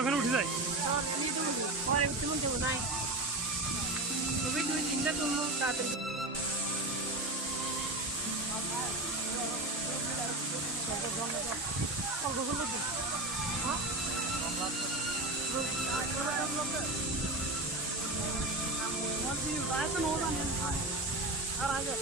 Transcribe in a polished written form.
ওখানে উঠে যায় আমি তুলবো পরে তুলতে নাই তুমি 2-3টা তুলবো তাড়াতাড়ি আর আগে